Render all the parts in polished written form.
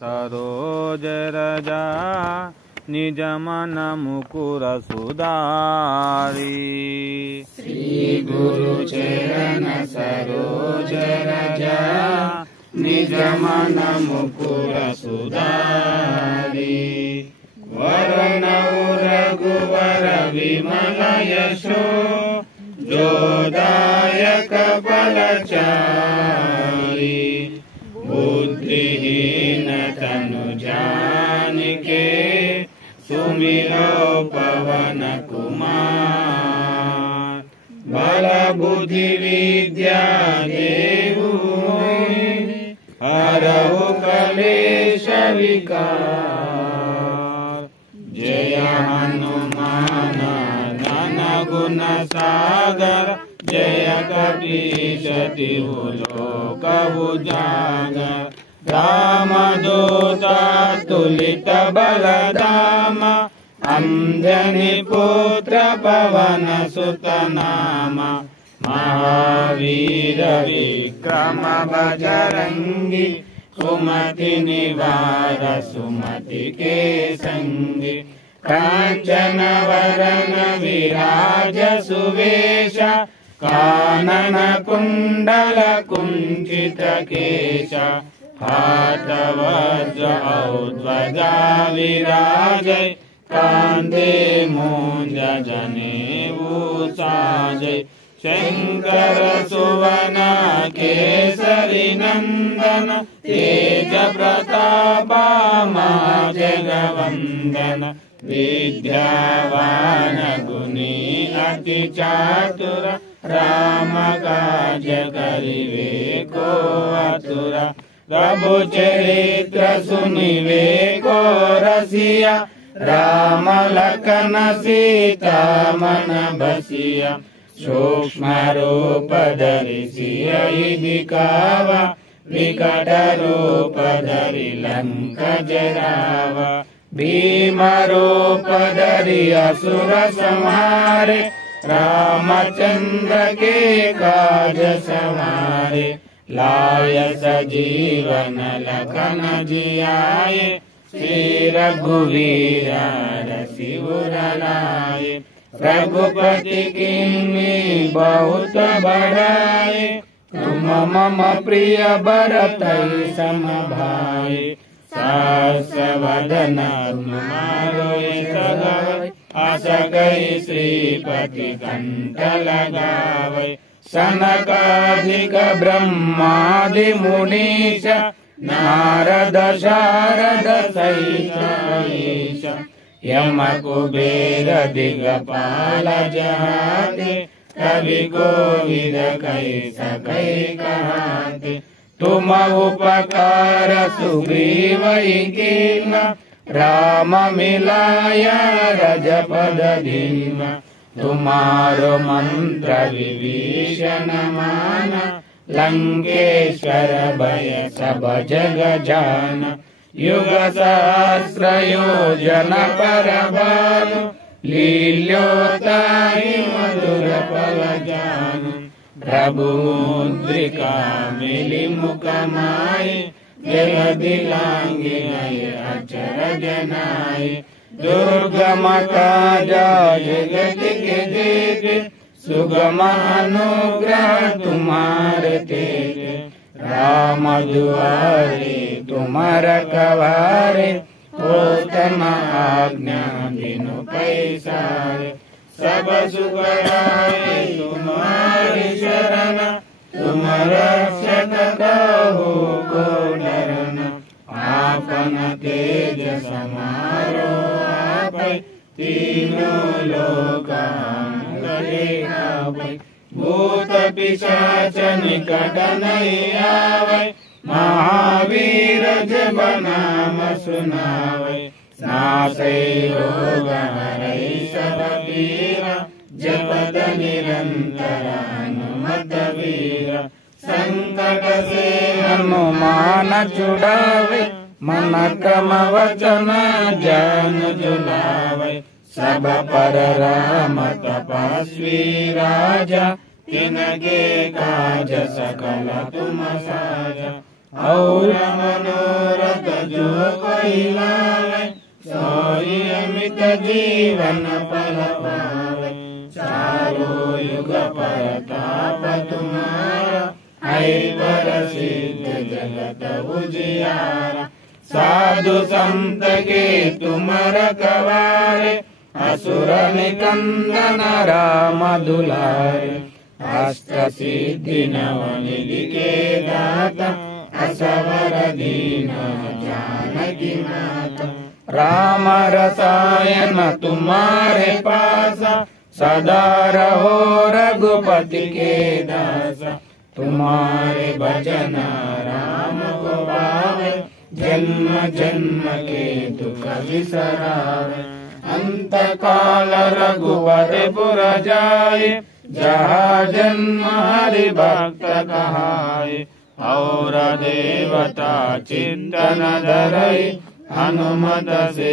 सरोज रजा निज मन मुकुर सुधारी। श्री गुरु चरण सरोज रजा निज मन मुकुर सुधारी। वरनौ रघुवर विमल यशो जोदायक फलचारी। बुद्धिहीन तनु जानिके सुमिरो पवन कुमार। बल बुद्धि विद्या देहु हरहु कलेश विकार। जय हनुमान ज्ञान गुण सागर जय कपीश तिहु लोक उजागर। रामदूत तुलित बलधाम अंजनी पुत्र पवन सुत नाम। महावीर विक्रम बजरंगी सुमति निवार सुमति के संगी। कांचन वरन विराज सुवेश कानन कुंडल कुंचित केश। हाथ वज्र ध्वजा विराजै कांधे मूंज जनेऊ साजै। शंकर सुवन केसरी नंदन तेज प्रताप जगवंदन। विद्यावान गुणी अति चातुर राम काज करिवे को आतुर। प्रभु चरित्र सुनिवे को रसिया राम लखन सीता मन बसिया। सूक्ष्म रूप धरि सियहि दिखावा विकट रूप धरि लंक जरावा। भीम रूप धरि असुर संहारे रामचंद्र के काज सवारे। लाय सजीवन लखन जियाए श्री रघुवीर रसिपुर लाए। रघुपति कीन्ही बहुत बड़ाई तुम मम प्रिय भरतहि सम भाई। सहस वदन तुम्हारो सगाई आस गई श्रीपति कंठ लगावै। सनकादिक ब्रह्मादि मुनीश नारद शारद सहित यम कुबेर दिगपाल जहाते। कवि कोविद कहि सकै कहाते। तुम उपकार सुग्रीवहि कीन्हा राम मिलाया रजपद दीन्हा। तुम्हारो मंत्र विभीषण माना लंकेश्वर भय सब जग जाना। युग सहस्र योजन पर भानु लील्योताहि मधुर फल जानु। प्रभु मुद्रिका मिली मुख माहि जलधि लांघि अचरज नाहि। दुर्गम काज जगत के देखे सुगम अनुग्रह तुम्हारे तेजे। राम दुआरे तुम रखवारे होतन आज्ञा बिनु पैसारे। सब सुख आए तुम्हारी शरण तुम रक्षक कहो को डरना। आपन तेज समारो आपै तीनों लोक देखै। भूत पिशाच निकट नहीं आवै महावीर जब नाम सुनावै। नासै रोग हरै सब पीरा जपत निरंतर हनुमत वीरा। संकट से हनुमान छुड़ावे मन क्रम वचन जान जुलावे। सब पर राम तपस्वी राजा तिनके काज सकल तुम साजा। और मनोरथ जो कोई लावे सोई अमित जीवन फल पावे। चारों युग परताप तुम्हारा ऐवर सिद्ध जगत उजियारा। साधु संत के तुम रखवारे असुर निकंदन राम दुलारे। अष्ट सिद्धि नवनिधि के दाता असवर दीन जानकी माता। राम रसायन तुम्हारे पासा सदा रहो रघुपति के दासा। तुम्हारे भजन राम को पावे जन्म जन्म के दुख विसरावे। अंत काल रघुवर पुर जाए जहाँ जन्म हरि भक्त कहाए। और देवता चिंतन धरई हनुमत से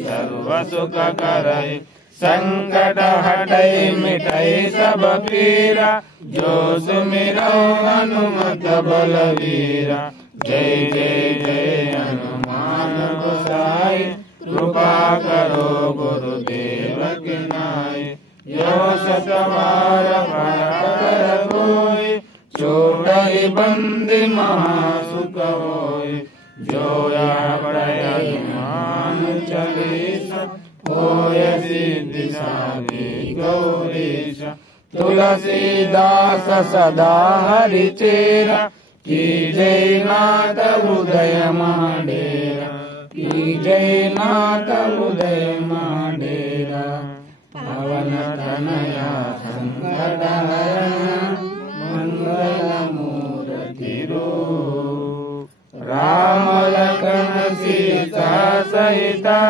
सर्व सुख करई। संकट हटई मिटई सब पीरा जो सुमिरौ हनुमत बलवीरा। जय जय जय हनुमान गोसाई कृपा करो गुरुदेव की नाई। यो सतवार कर कोई छोड़ई बंदी महासुख होई। जो या बड़ई मान चालीस होय सिद्धि साधी गौरीश। तुलसीदास सदा हरि चेरा की जय नाथ हृदय माडेरा। की जय नाथ हृदय माडेरा। पवन तनया संकट हरण मंगल मूर्ति रूप। राम लखन सीता सहिता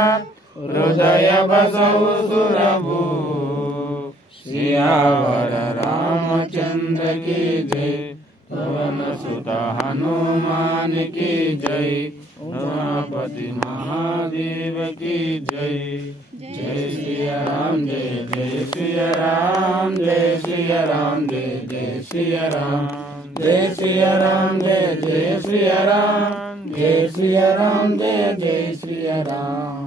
हृदय बसौ सुरभूप। सियावर रामचंद्र की जय। पवन सुत हनुमान की जय। उमापति महादेव की जय। जय सिया राम जय जय सिया राम जय सिया राम जय जय सिया राम। जय सिया राम जय जय सिया राम। जय सिया राम जय जय सिया राम।